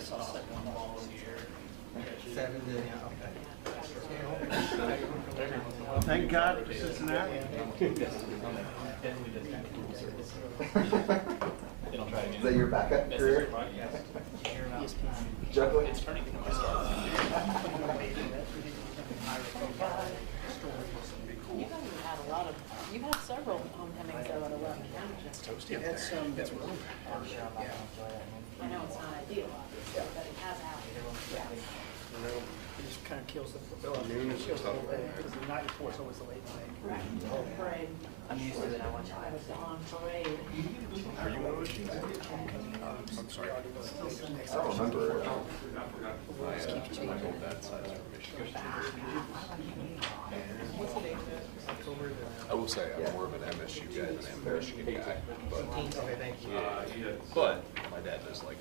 saw second ball in the air. 7 to, yeah, Well, thank God for Cincinnati. Is that your backup career? Juggling? It's turning into my start. You guys have had a lot of, you've had several homecomings though at 11 county. That's really hard. I know it's not ideal, obviously, but it has happened. It just kind of kills the noon is tough. Because the night before it's always the late night. Right. Parade. I'm used to it. I watch I was on parade. Are you I'm sorry. I don't remember. I will say I'm more of an MSU guy than I'm a Michigan guy, but Okay, thank you. but my dad does like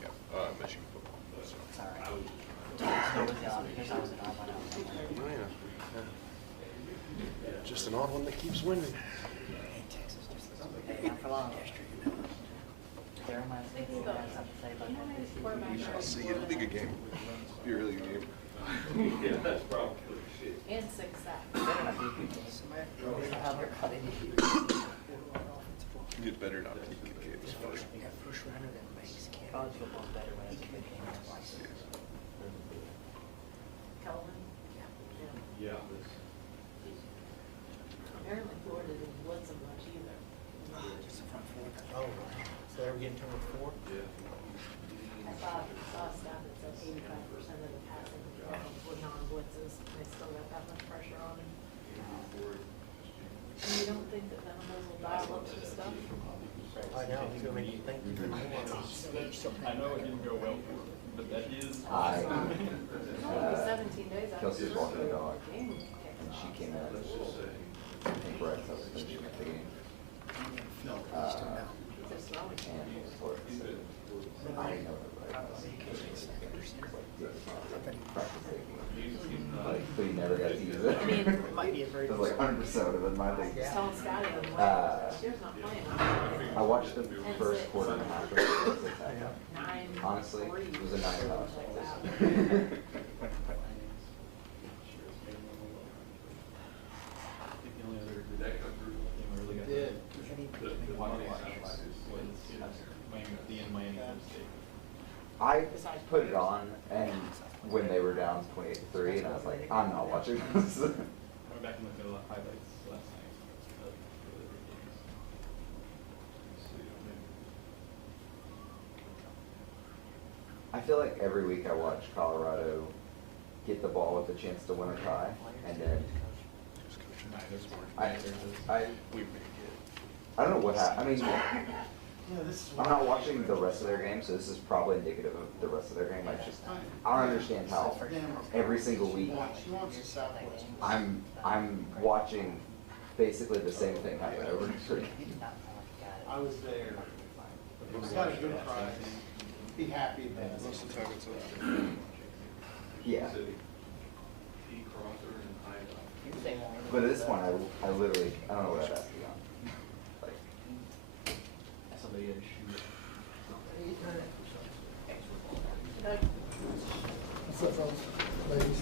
Michigan football. So. Sorry. Just an odd one that keeps winning. Hey, not for long. There my something to say about that. See, it'll be a good game. It'll be a really good game. And 6 sacks. Better not be people. How they're cutting it. Get better not peak in games first. First round of that Banks kid. College football's better when it's a good game. Kelvin? Yeah. Apparently Florida didn't blitz them much either. Just the front four. Oh, so they were getting to with 4? I saw a stat that said 85% of the passing were non-blitzes. They still got that much pressure on them. And you don't think that Venables will dial up some stuff? I know, it's going to make you think even more. I know it didn't go well for him, but that is. It's only 17 days after. Kelsey was walking the dog, Game. and she came in. I think right after I was finishing the game. Just throwing. And Florida said, I know like, but he never got to use it. I mean, It might be a very. It was like 100% would have been my thing. Just telling Scotty, I'm like, Steer's not playing. I watched the first quarter and a half. 9. Honestly, it was a 9 hours. The only other game I really got Did. to watch was Miami State. I put it on, and when they were down 28-3, and I was like, I'm not watching this. I went back and looked at a lot of highlights last night of the games. I feel like every week I watch Colorado get the ball with a chance to win or tie, and then I don't know what happened. I mean, I'm not watching the rest of their game, so this is probably indicative of the rest of their game. I don't understand how every single week I'm watching basically the same thing happen over and over again. I was there. It's got a good price. Be happy about Most of the time it's Yeah. But this one, I literally, I don't know what I'd ask you on. Like, Somebody had to shoot. Doug, What's up, folks? Ladies.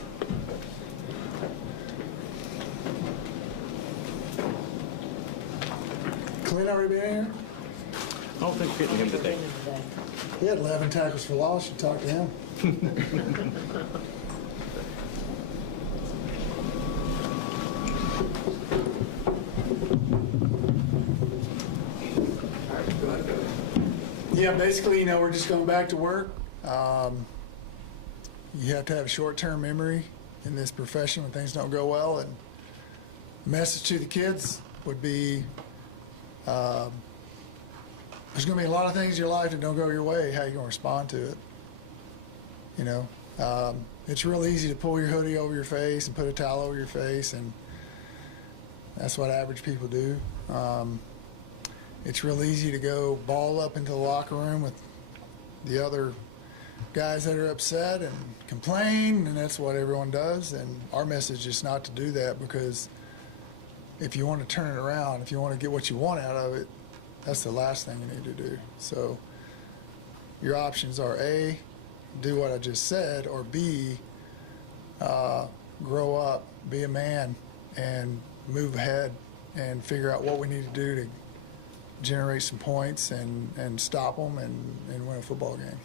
Clint already been here? I don't think we're getting him today. He had 11 tackles for loss. You talk to him. Yeah, basically, we're just going back to work. You have to have short-term memory in this profession when things don't go well. And the message to the kids would be, there's going to be a lot of things in your life that don't go your way. How you going to respond to it? It's real easy to pull your hoodie over your face and put a towel over your face, and that's what average people do. It's real easy to go ball up into the locker room with the other guys that are upset and complain, and that's what everyone does. And our message is not to do that, because if you want to turn it around, if you want to get what you want out of it, that's the last thing you need to do. So your options are A, do what I just said, or B, grow up, be a man, and move ahead and figure out what we need to do to generate some points and stop them and win a football game.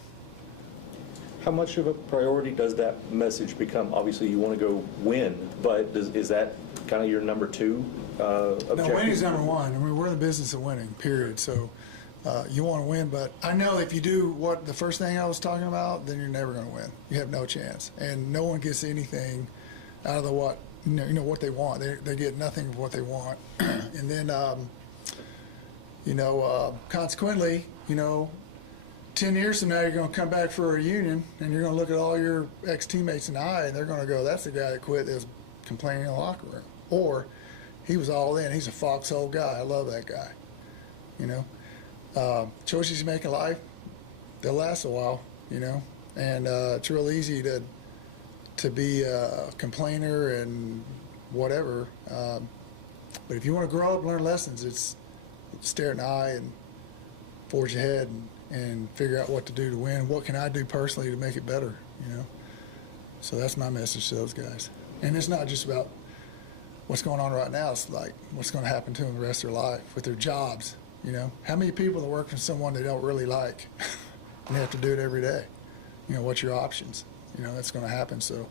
How much of a priority does that message become? Obviously, you want to go win, but is that kind of your number two objective? No, winning's number one. I mean, we're in the business of winning, period. So you want to win, but I know if you do what the first thing I was talking about, then you're never going to win. You have no chance, and no one gets anything out of what what they want. They get nothing of what they want, and then consequently, 10 years from now, you're going to come back for a reunion, and you're going to look at all your ex-teammates in the eye, and they're going to go, that's the guy that quit that was complaining in the locker room. Or he was all in. He's a foxhole guy. I love that guy. Choices you make in life, they'll last a while, and it's real easy to be a complainer and whatever. But if you want to grow up, learn lessons, it's stare in the eye and forge ahead and figure out what to do to win. What can I do personally to make it better, So that's my message to those guys. And it's not just about what's going on right now. It's like what's going to happen to them the rest of their life with their jobs, How many people that work for someone they don't really like and they have to do it every day? What's your options? That's going to happen. So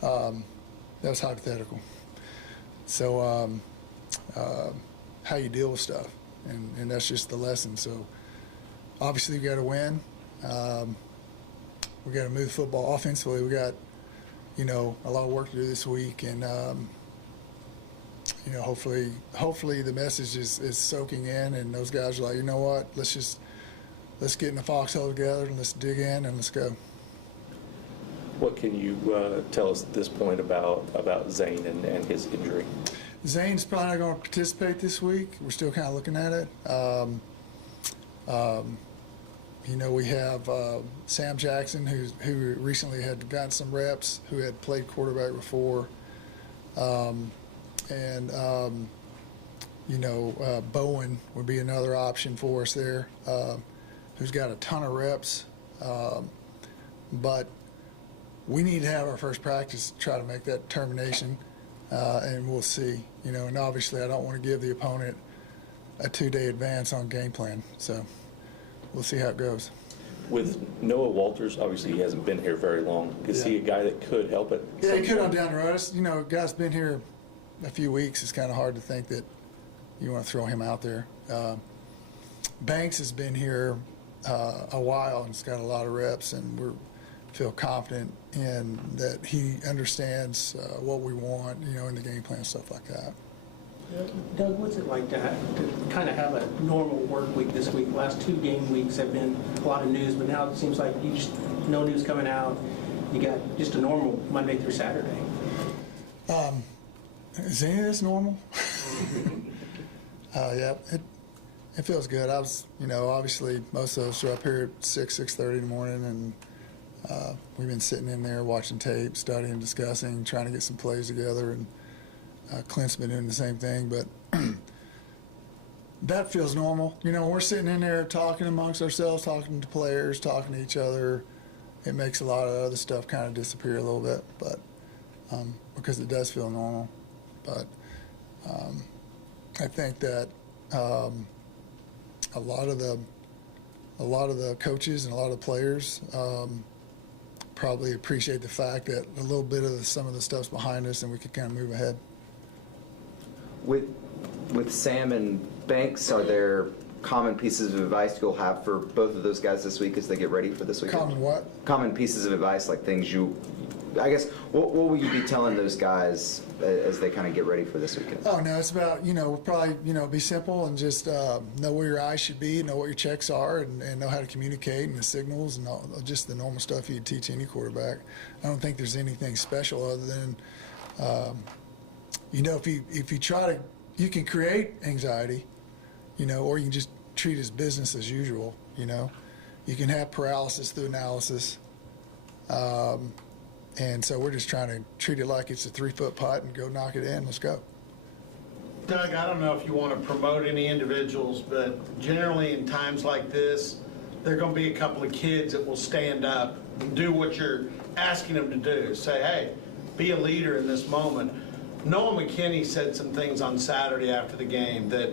that was hypothetical. So how you deal with stuff. And that's just the lesson. So obviously, we got to win. We got to move the football offensively. We got, a lot of work to do this week, and hopefully the message is soaking in, and those guys are like, you know what, let's get in the foxhole together and let's dig in and let's go. What can you tell us at this point about Zane and his injury? Zane's probably not going to participate this week. We're still kind of looking at it. We have Sam Jackson, who recently had gotten some reps, who had played quarterback before. Bowen would be another option for us there, who's got a ton of reps. But we need to have our first practice to try to make that determination, and we'll see. And obviously I don't want to give the opponent a 2-day advance on game plan. So we'll see how it goes. With Noah Walters, obviously he hasn't been here very long. Is he a guy that could help it? Yeah, he could on down the road. A guy's been here a few weeks. It's kind of hard to think that you want to throw him out there. Banks has been here a while and has got a lot of reps, and we feel confident in that he understands what we want, in the game plan and stuff like that. Doug, what's it like to kind of have a normal work week this week? The last 2 game weeks have been a lot of news, but now it seems like you just no news coming out. You got just a normal Monday through Saturday. Is any of this normal? Yeah, it feels good. I was, obviously most of us are up here at 6:30 in the morning, and we've been sitting in there watching tape, studying, discussing, trying to get some plays together, and Clint's been doing the same thing, but that feels normal. We're sitting in there talking amongst ourselves, talking to players, talking to each other. It makes a lot of other stuff kind of disappear a little bit, but because it does feel normal. But I think that a lot of the coaches and a lot of the players probably appreciate the fact that a little bit of some of the stuff's behind us and we can kind of move ahead. With Sam and Banks, are there common pieces of advice you'll have for both of those guys this week as they get ready for this weekend? Common what? Common pieces of advice, like things I guess, what will you be telling those guys as they kind of get ready for this weekend? Oh, no, it's about, probably, be simple and just know where your eyes should be, know what your checks are, and know how to communicate and the signals and all, just the normal stuff you'd teach any quarterback. I don't think there's anything special other than, if you try to, you can create anxiety, or you can just treat it as business as usual, You can have paralysis through analysis. And so we're just trying to treat it like it's a 3-foot putt and go knock it in. Let's go. Doug, I don't know if you want to promote any individuals, but generally in times like this, there are going to be a couple of kids that will stand up do what you're asking them to do. Say, hey, be a leader in this moment. Noah McKinney said some things on Saturday after the game that,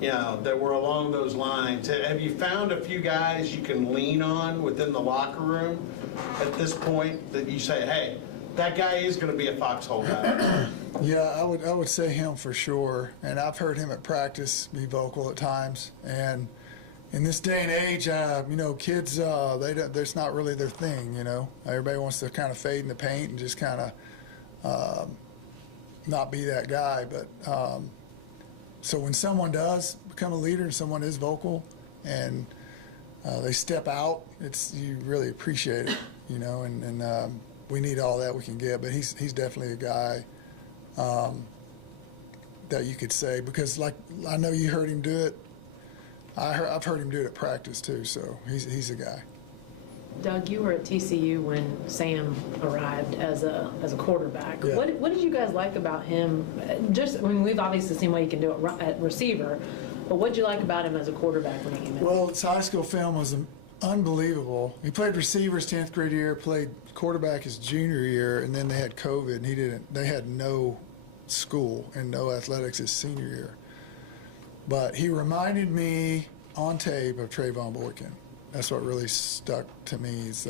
that were along those lines. Have you found a few guys you can lean on within the locker room at this point that you say, hey, that guy is going to be a foxhole guy? Yeah, I would say him for sure. And I've heard him at practice be vocal at times. And in this day and age, kids, that's not really their thing, Everybody wants to kind of fade in the paint and just kind of not be that guy. But so when someone does become a leader and someone is vocal and they step out, you really appreciate it, and we need all that we can get. But he's definitely a guy that you could say, because like I know you heard him do it. I've heard him do it at practice too, so he's a guy. Doug, you were at TCU when Sam arrived as a quarterback. Yeah. What did you guys like about him? We've obviously seen what he can do at receiver, but what did you like about him as a quarterback when he came in? Well, his high school film was unbelievable. He played receiver his 10th grade year, played quarterback his junior year, and then they had COVID, and they had no school and no athletics his senior year. But he reminded me on tape of Trayvon Boykin. That's what really stuck to me. He's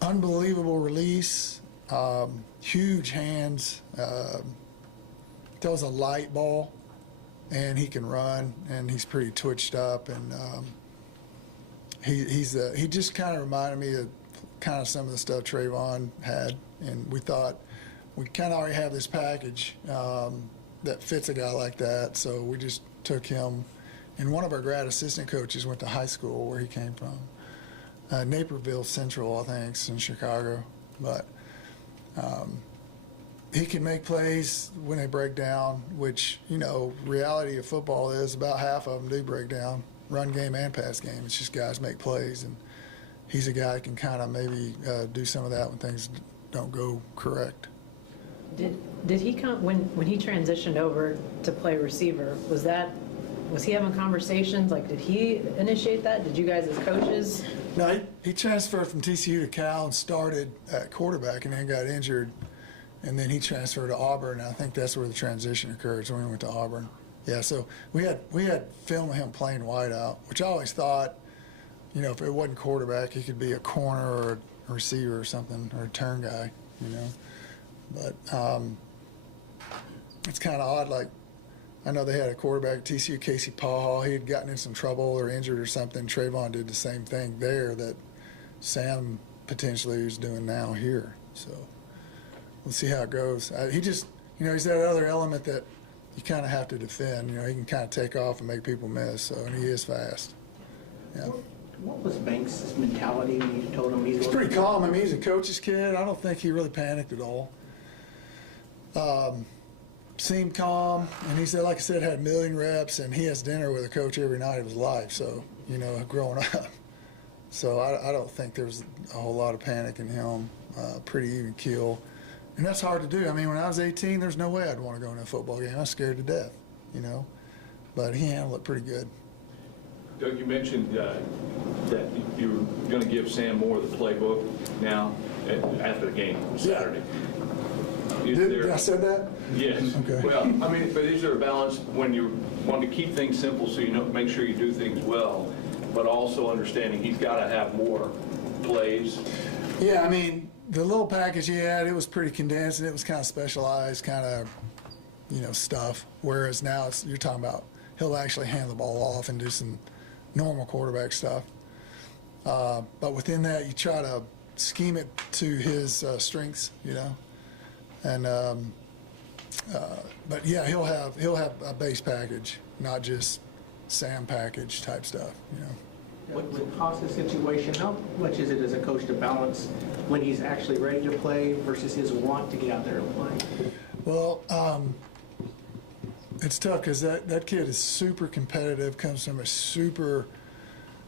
unbelievable release, huge hands, throws a light ball, and he can run, and he's pretty twitched up, and he just kind of reminded me of kind of some of the stuff Trayvon had, and we thought we kind of already have this package that fits a guy like that, so we just took him. And one of our grad assistant coaches went to high school where he came from, Naperville Central, I think, it's in Chicago. But he can make plays when they break down, which, reality of football is about half of them do break down, run game and pass game. It's just guys make plays, and he's a guy that can kind of maybe do some of that when things don't go correct. Did he come when he transitioned over to play receiver? Was he having conversations? Like, did he initiate that? Did you guys as coaches? No, he transferred from TCU to Cal and started at quarterback and then got injured, and then he transferred to Auburn, and I think that's where the transition occurred, so when he went to Auburn. Yeah, so we had film of him playing wideout, which I always thought, if it wasn't quarterback, he could be a corner or a receiver or something, or a turn guy, But it's kind of odd, like, I know they had a quarterback at TCU, Casey Paul. He had gotten in some trouble or injured or something. Trayvon did the same thing there that Sam potentially is doing now here. So we'll see how it goes. He just, he's that other element that you kind of have to defend. He can kind of take off and make people miss. So, and he is fast. Yeah. What was Banks' mentality when you told him he's pretty calm. I mean, he's a coach's kid. I don't think he really panicked at all. Seemed calm, and he said, like I said, had a million reps, and he has dinner with a coach every night of his life, so, growing up. So I don't think there was a whole lot of panic in him, pretty even keel. And that's hard to do. I mean, when I was 18, there's no way I'd want to go into a football game. I was scared to death, But he handled it pretty good. Doug, you mentioned that you were going to give Sam more of the playbook now after the game on Saturday. Did I said that? Yes. Okay. Well, I mean, but is there a balance when you want to keep things simple so make sure you do things well, but also understanding he's got to have more plays? Yeah, I mean, the little package he had, it was pretty condensed, and it was kind of specialized kind of, stuff, whereas now you're talking about he'll actually hand the ball off and do some normal quarterback stuff. But within that, you try to scheme it to his strengths, And but yeah, he'll have a base package, not just Sam package type stuff, With Haas's situation, how much is it as a coach to balance when he's actually ready to play versus his want to get out there and play? Well, it's tough because that kid is super competitive, comes from a super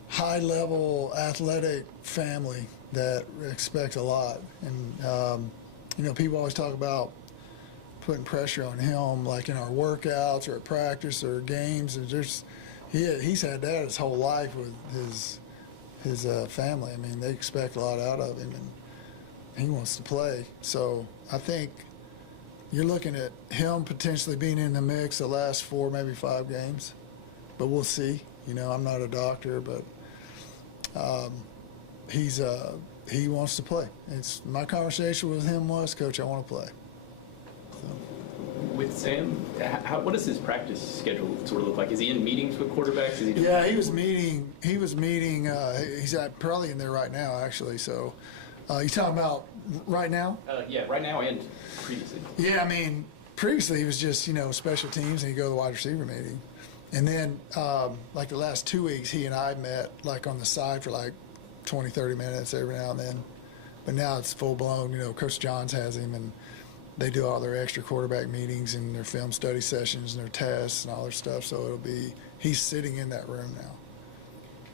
high-level athletic family that expects a lot. And, people always talk about putting pressure on him, like in our workouts or at practice or games. And he's had that his whole life with his his family. I mean, they expect a lot out of him, and he wants to play. So I think you're looking at him potentially being in the mix the last 4, maybe 5 games, but we'll see. You know, I'm not a doctor, but he wants to play. It's my conversation with him was, Coach, I want to play. So. With Sam, what does his practice schedule sort of look like? Is he in meetings with quarterbacks? Is he doing Yeah, he was meeting. He's probably in there right now, actually. So, you talking about right now? Yeah, right now and previously. Yeah, I mean, previously he was just special teams, and he'd go to the wide receiver meeting, and then like the last 2 weeks, he and I met like on the side for like 20, 30 minutes every now and then. But now it's full blown. Coach Johns has him, and they do all their extra quarterback meetings and their film study sessions and their tests and all their stuff. So he's sitting in that room now.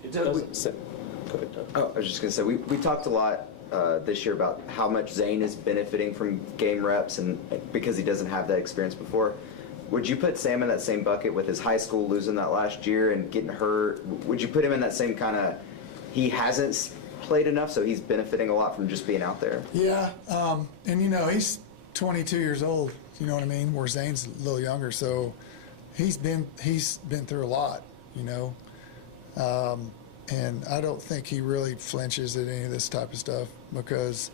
It doesn't. Go ahead, Doug. Oh, I was just going to say, we talked a lot this year about how much Zane is benefiting from game reps and because he doesn't have that experience before. Would you put Sam in that same bucket with his high school losing that last year and getting hurt? Would you put him in that same kind of, he hasn't played enough, so he's benefiting a lot from just being out there? Yeah, and he's 22 years old, you know what I mean, where Zane's a little younger, so he's been through a lot, and I don't think he really flinches at any of this type of stuff because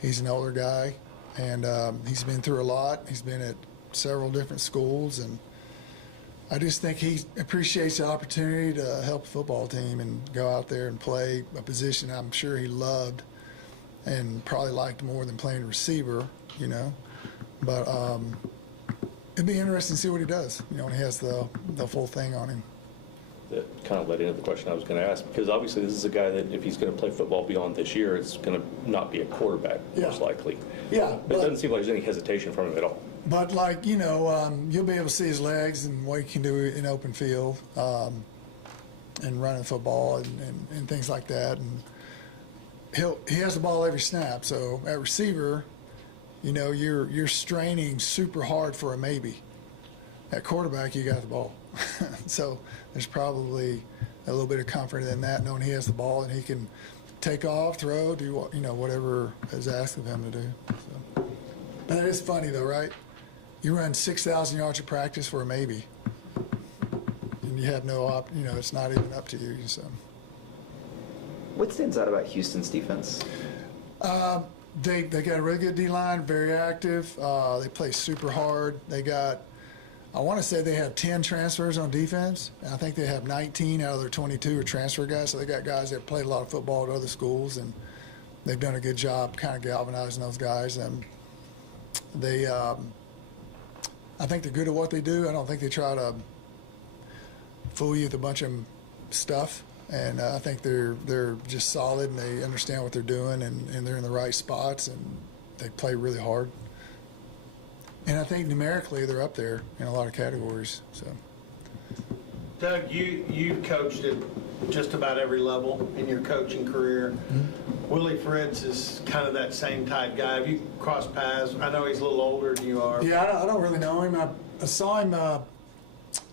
he's an older guy, and he's been through a lot. He's been at several different schools, and I just think he appreciates the opportunity to help a football team and go out there and play a position I'm sure he loved and probably liked more than playing receiver, But it'd be interesting to see what he does, when he has the full thing on him. That kind of led into the question I was going to ask, because obviously this is a guy that if he's going to play football beyond this year, it's going to not be a quarterback, most likely. Yeah. But it doesn't seem like there's any hesitation from him at all. But you'll be able to see his legs and what he can do in open field and running football and things like that. And he has the ball every snap. So at receiver, you're straining super hard for a maybe. At quarterback, you got the ball. So there's probably a little bit of comfort in that, knowing he has the ball and he can take off, throw, do whatever is asked of him to do. So. But it is funny though, right? You run 6,000 yards of practice for a maybe, and you have no it's not even up to you. So. What stands out about Houston's defense? They got a really good D-line, very active. They play super hard. I want to say they have 10 transfers on defense. And I think they have 19 out of their 22 are transfer guys. So they got guys that played a lot of football at other schools, and they've done a good job kind of galvanizing those guys. And I think they're good at what they do. I don't think they try to fool you with a bunch of stuff. And I think they're just solid, and they understand what they're doing, and they're in the right spots, and they play really hard. And I think numerically they're up there in a lot of categories. So, Doug, you coached at just about every level in your coaching career. Mm-hmm. Willie Fritz is kind of that same type guy. Have you crossed paths? I know he's a little older than you are. Yeah, I don't really know him. I saw him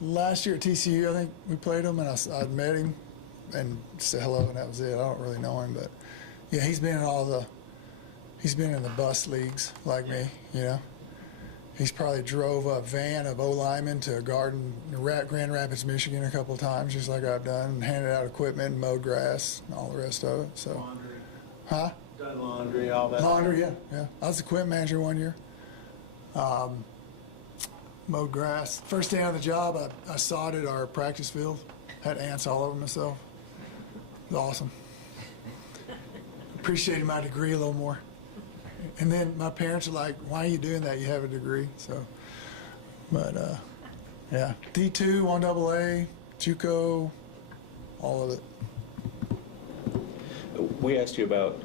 last year at TCU. I think we played him, and I met him and said hello, and that was it. I don't really know him, but yeah, he's been in the bus leagues like me, He's probably drove a van of O-linemen to Grand Rapids, Michigan a couple of times, just like I've done, and handed out equipment, and mowed grass, and all the rest of it. So, Laundry. Huh? Done laundry, all that. Laundry, yeah. I was equipment manager one year. Mowed grass. First day on the job, I sodded our practice field. Had ants all over myself. It was awesome. Appreciated my degree a little more. And then my parents are like, why are you doing that? You have a degree. So, but yeah, D2, 1AA, JUCO, all of it. We asked you about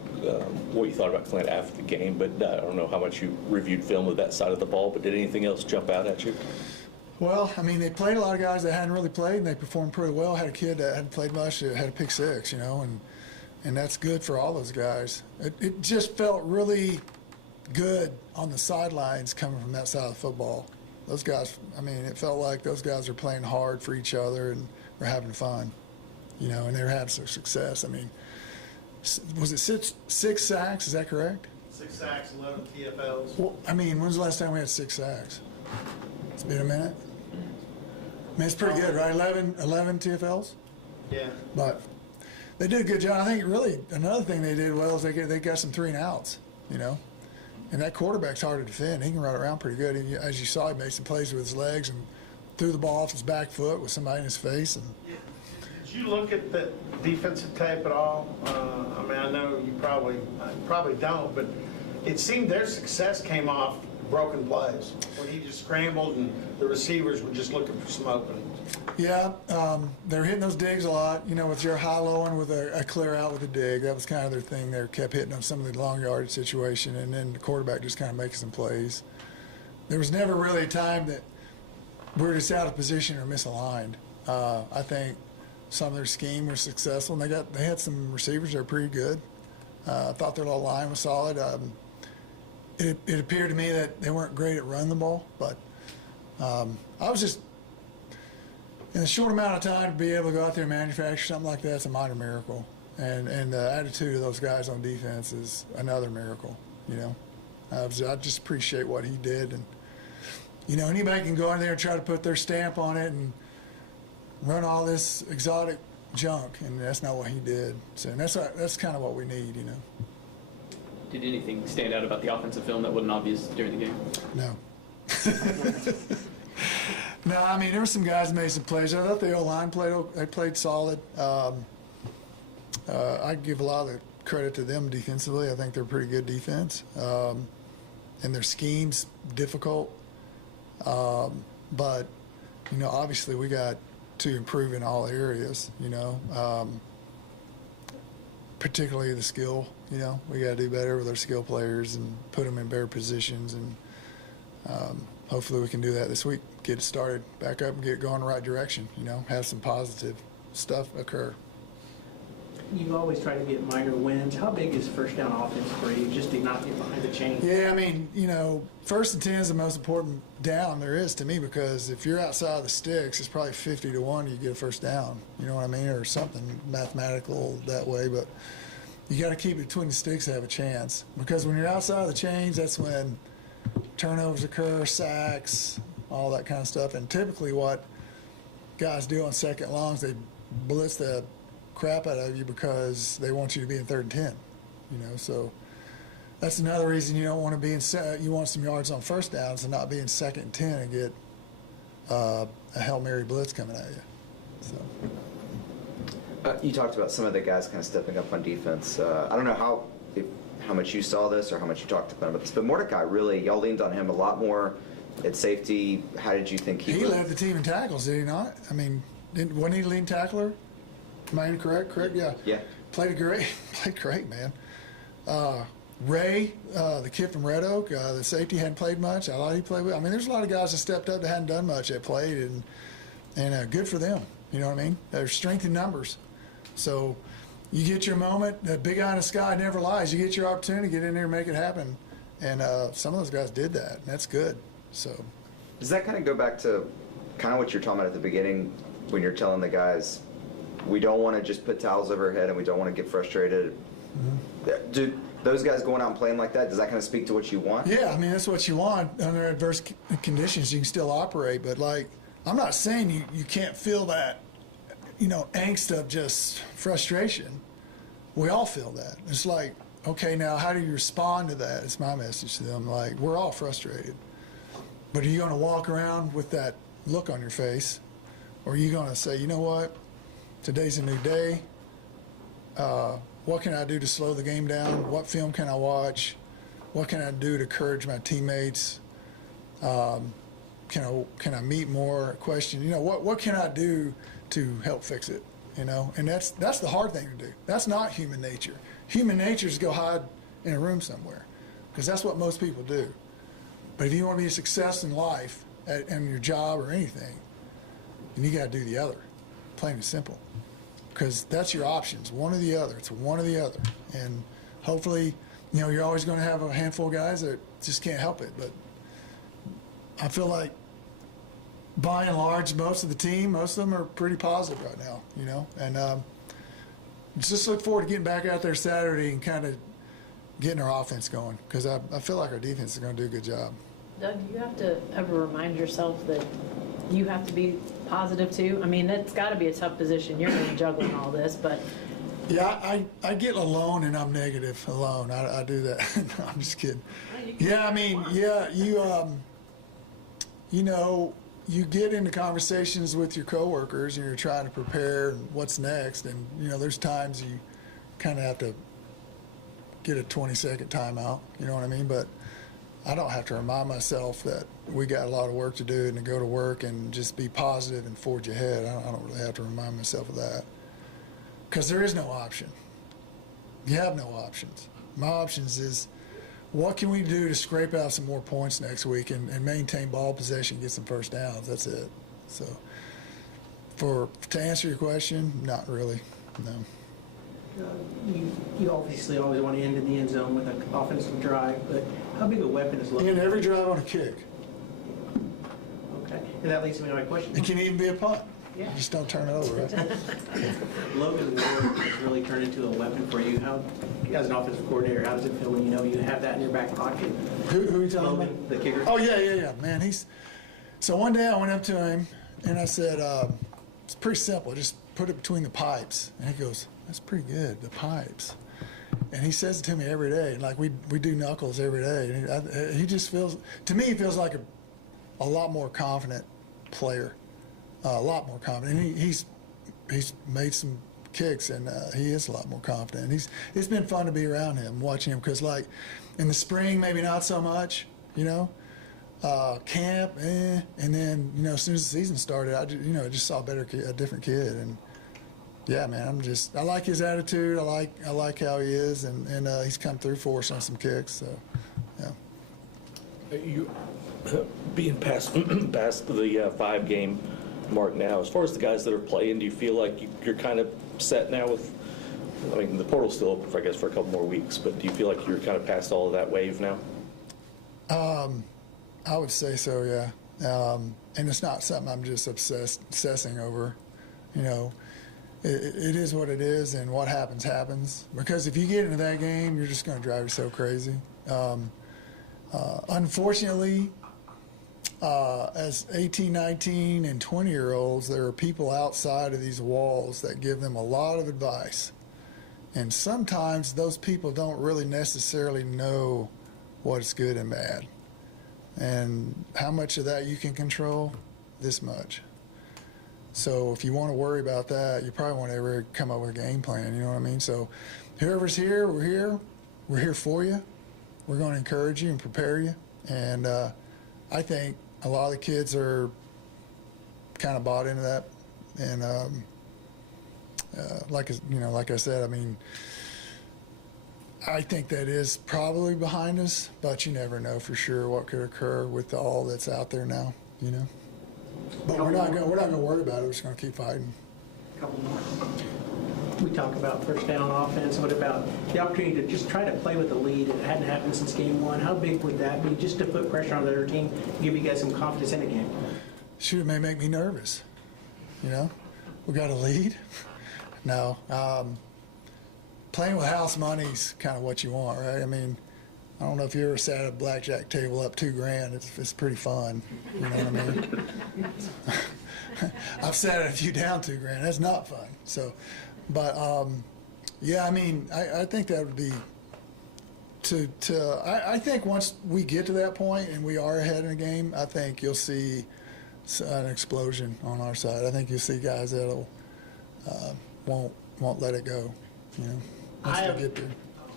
what you thought about Clint after the game, but I don't know how much you reviewed film of that side of the ball, but did anything else jump out at you? Well, I mean, they played a lot of guys that hadn't really played, and they performed pretty well. Had a kid that hadn't played much that had a pick six, and that's good for all those guys. It just felt really good on the sidelines coming from that side of football. Those guys, I mean, it felt like those guys were playing hard for each other and were having fun, and they were having some success. I mean, Was it six sacks? Is that correct? 6 sacks, 11 TFLs. Well, I mean, when's the last time we had 6 sacks? It's been a minute. I mean, it's pretty good, right? 11 TFLs? Yeah. But they did a good job. I think really another thing they did well is they got some 3 and outs, you know. And that quarterback's hard to defend. He can run around pretty good. And as you saw, he made some plays with his legs and threw the ball off his back foot with somebody in his face. And Did you look at the defensive tape at all? I mean, I know you probably don't, but it seemed their success came off broken plays when he just scrambled and the receivers were just looking for some openings. yeah, they're hitting those digs a lot. You know, with your high-low and with a clear out with a dig, that was kind of their thing. They kept hitting on some of the long yardage situation, and then the quarterback just kind of making some plays. There was never really a time that we were just out of position or misaligned. I think some of their scheme was successful, and they had some receivers that were pretty good. I thought their little line was solid. It appeared to me that they weren't great at running the ball, but I was just, in a short amount of time, to be able to go out there and manufacture something like that's a minor miracle. And the attitude of those guys on defense is another miracle, you know. I just appreciate what he did. And, you know, anybody can go in there and try to put their stamp on it and run all this exotic junk, and that's not what he did. So and that's kind of what we need, you know. Did anything stand out about the offensive film that wasn't obvious during the game? No. No, I mean, there were some guys that made some plays. I thought the O-line played solid. I give a lot of credit to them defensively. I think they're pretty good defense. And their scheme's difficult. But, you know, obviously we got to improve in all areas, you know, particularly the skill. You know, we got to do better with our skill players and put them in better positions. And hopefully we can do that this week, get it started back up and get it going the right direction, you know, have some positive stuff occur. You've always tried to get minor wins. How big is first down offense for you, just to not get behind the chain? Yeah, I mean, you know, 1st and 10 is the most important down there is to me, because if you're outside the sticks, it's probably 50 to 1 you get a first down. You know what I mean? Or something mathematical that way. But you got to keep it between the sticks to have a chance. Because when you're outside the chains, that's when turnovers occur, sacks, all that kind of stuff. And typically what guys do on second longs, they blitz the crap out of you because they want you to be in 3rd and 10, you know. So that's another reason you don't want to be in you want some yards on first downs and not be in 2nd and 10 and get a Hail Mary blitz coming at you. So You talked about some of the guys kind of stepping up on defense. I don't know how much you saw this or how much you talked to them about this, but Mordecai really, y'all leaned on him a lot more at safety. How did you think he led the team in tackles, did he not? I mean, wasn't he the lead tackler? Am I incorrect? Correct? Yeah. Yeah. Played great, man. Ray, the kid from Red Oak, the safety hadn't played much. I thought he played well. I mean, there's a lot of guys that stepped up that hadn't done much that played, and good for them. You know what I mean? There's strength in numbers. So you get your moment. The big eye in the sky never lies. You get your opportunity, get in there and make it happen. And some of those guys did that, and that's good. So does that kind of go back to kind of what you're talking about at the beginning when you're telling the guys, we don't want to just put towels over our head and we don't want to get frustrated? Mm-hmm. Do those guys going out and playing like that, does that kind of speak to what you want? Yeah, I mean, that's what you want. Under adverse conditions, you can still operate. But, like, I'm not saying you can't feel that, you know, angst of just frustration. We all feel that. It's like, okay, now how do you respond to that? It's my message to them. Like, we're all frustrated. But are you going to walk around with that look on your face? Or are you going to say, you know what? Today's a new day. What can I do to slow the game down? What film can I watch? What can I do to encourage my teammates? Can I meet more? Question. You know, what can I do to help fix it? You know, and that's the hard thing to do. That's not human nature. Human nature is to go hide in a room somewhere, because that's what most people do. But if you want to be a success in life, in your job or anything, then you got to do the other, plain and simple. Because that's your options, one or the other. It's one or the other. And hopefully, you know, you're always going to have a handful of guys that just can't help it. But I feel like, by and large, most of the team, most of them are pretty positive right now, you know. And just look forward to getting back out there Saturday and kind of getting our offense going, because I feel like our defense is going to do a good job. Doug, do you have to ever remind yourself that you have to be positive too? I mean, that's got to be a tough position. You're going to be juggling all this, but. Yeah, I get alone and I'm negative alone. I do that. No, I'm just kidding. Yeah, I mean, yeah, you know, you get into conversations with your coworkers and you're trying to prepare what's next, and you know, there's times you kind of have to get a 20-second timeout. You know what I mean? But I don't have to remind myself that we got a lot of work to do and to go to work and just be positive and forge ahead. I don't really have to remind myself of that, because there is no option. You have no options. My options is, what can we do to scrape out some more points next week and maintain ball possession, get some first downs? That's it. So, to answer your question, not really, no. You obviously always want to end in the end zone with an offensive drive, but how big a weapon is Logan? In every drive on a kick. Okay, and that leads me to my question. It can even be a punt. Yeah. Just don't turn it over, right? Logan Ward has really turned into a weapon for you. How, as an offensive coordinator, how does it feel when you know you have that in your back pocket? Who are you talking Logan, about? the kicker. Oh, yeah. Man, so one day I went up to him and I said, it's pretty simple. Just put it between the pipes. And he goes, that's pretty good, the pipes. And he says it to me every day. Like, we do knuckles every day. And he just feels, to me, he feels like a lot more confident player. A lot more confident. And he's made some kicks, and he is a lot more confident. It's been fun to be around him, watching him, because like in the spring, maybe not so much, you know. Camp, and then, you know, as soon as the season started, I just saw a different kid. And yeah, man, I like his attitude. I like how he is, and he's come through for us on some kicks. So yeah. You being past the 5-game mark now, as far as the guys that are playing, do you feel like you're kind of set now with, I mean, the portal's still open for, I guess, for a couple more weeks, but do you feel like you're kind of past all of that wave now? I would say so, yeah. And it's not something I'm just obsessing over. You know, it is what it is, and what happens, happens. Because if you get into that game, you're just going to drive yourself crazy. Unfortunately, as 18, 19, and 20-year-olds, there are people outside of these walls that give them a lot of advice. And sometimes those people don't really necessarily know what's good and bad. And how much of that you can control? This much. So if you want to worry about that, you probably won't ever come up with a game plan, you know what I mean? So whoever's here, we're here. We're here for you. We're going to encourage you and prepare you. And I think a lot of the kids are kind of bought into that. And like I said, I mean, I think that is probably behind us, but you never know for sure what could occur with all that's out there now, you know. But we're not going to worry about it. We're just going to keep fighting. Couple more. We talk about first down offense. What about the opportunity to just try to play with the lead? It hadn't happened since game one. How big would that be, just to put pressure on the other team, give you guys some confidence in the game? Shoot, it may make me nervous. You know, we got a lead. No, playing with house money's kind of what you want, right? I mean, I don't know if you ever sat at a blackjack table up $2,000. It's pretty fun. You know what I mean? I've sat at a few down $2,000. That's not fun. So, but yeah, I mean, I think that would be I think once we get to that point and we are ahead in the game, I think you'll see an explosion on our side. I think you'll see guys that'll won't let it go. You know, once we get there.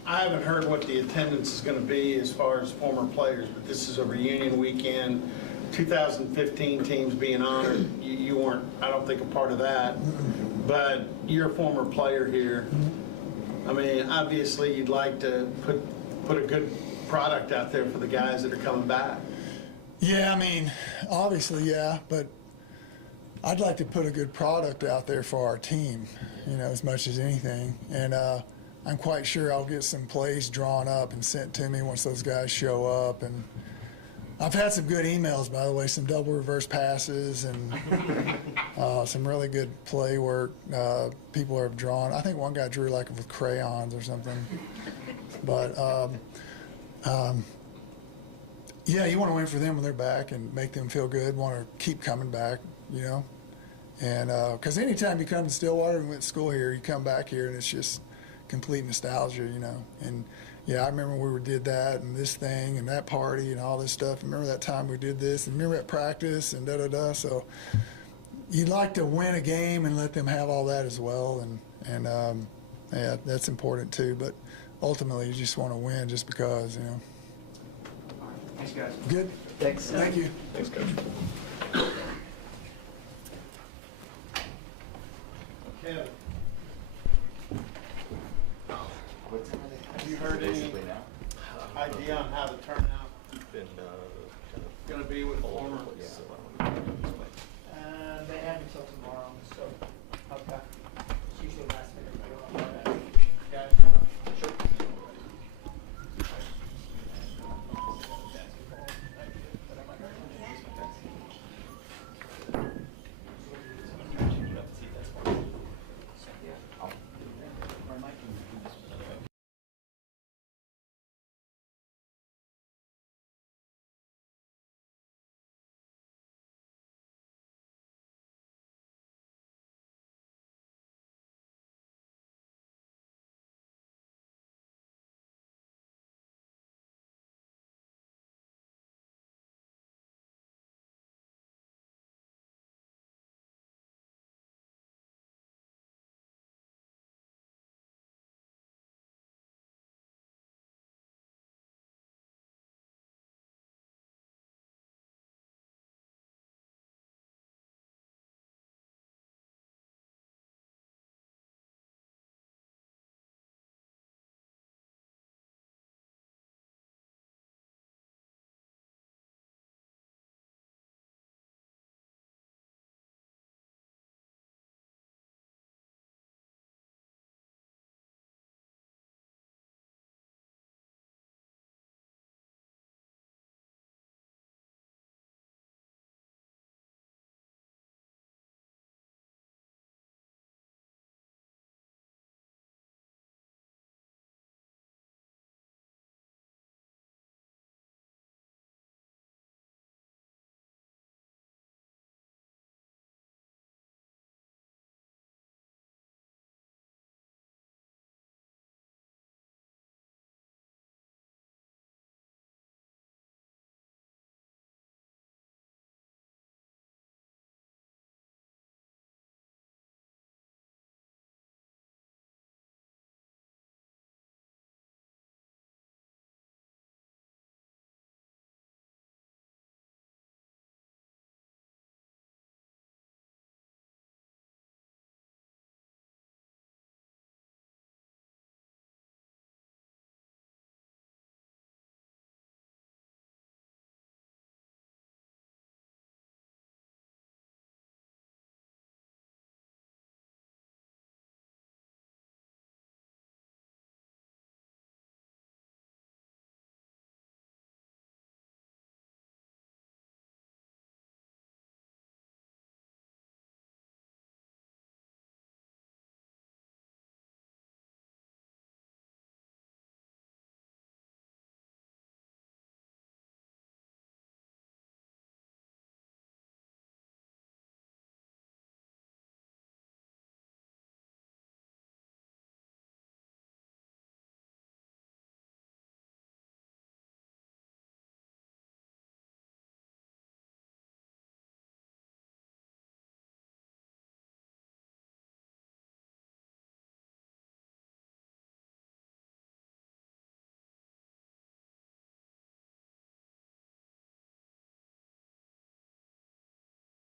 I haven't heard what the attendance is going to be as far as former players, but this is a reunion weekend. 2015 teams being honored. You weren't, I don't think, a part of that, but you're a former player here. I mean, obviously you'd like to put a good product out there for the guys that are coming back. Yeah, I mean, obviously, yeah, but I'd like to put a good product out there for our team, you know, as much as anything. And I'm quite sure I'll get some plays drawn up and sent to me once those guys show up. And I've had some good emails, by the way, some double reverse passes, and Some really good play work. People have drawn. I think one guy drew like with crayons or something. But yeah, you want to win for them when they're back and make them feel good. Want to keep coming back, you know. And because anytime you come to Stillwater and went to school here, you come back here and it's just complete nostalgia, you know. And yeah, I remember we did that and this thing and that party and all this stuff. Remember that time we did this and remember that practice and da-da-da. So you'd like to win a game and let them have all that as well. And yeah, that's important too. But ultimately, you just want to win just because, you know. Thanks, guys. Good. Thanks. Thank you. Thanks, Coach. Kevin, What time are they? you heard any Basically now. idea on how the turnout Been, going to be with former? Yeah.